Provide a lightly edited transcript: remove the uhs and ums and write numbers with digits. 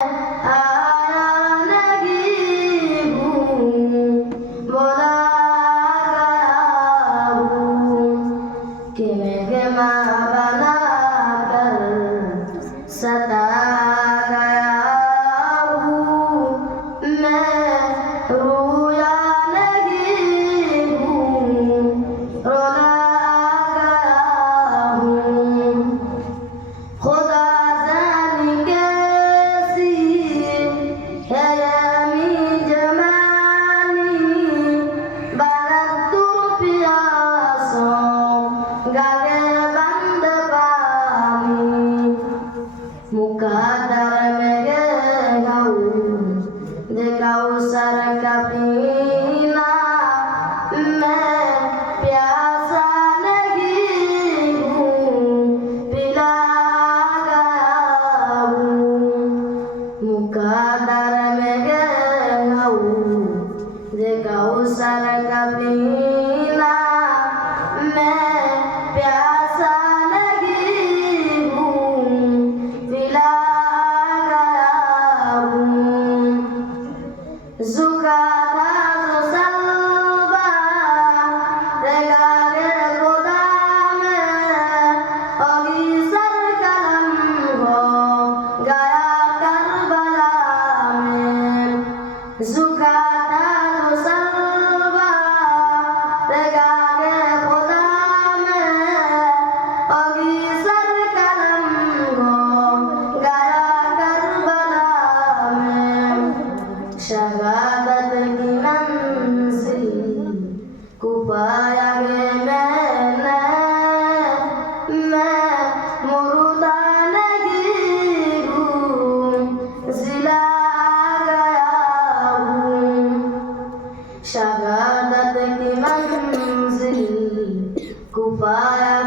आया नहीं हूँ, बोला गया हूँ कि मैं माँ बना कर सता गया हूँ। मैं रोया नहीं हूँ, रोना गया हूँ। खुदा जाने कैसी है ये जमानी, बरतू प्यासों गले बंद पानी। मुकद्दर में गऊँ देखाऊँ सर का पीना, मैं प्यासा नहीं हूँ, पिला गया हूँ। मुकद्दर में गऊँ देखाऊँ सर का पीना, मैं प्यासा नहीं हूँ, पिला गया हूँ। ज़ुका था जो सलबा रेगाले खुदा में, अगी सर कलम हो गया करबला में। ज़ुका था जो सलबा रेगाले खुदा में, अगी सर कलम हो गया करबला में। शहादत की मंजिल को पाया है मैंने, मैं मुर्दा नहीं हूँ, जिला गया हूँ। शहादत की मंजिल को पाया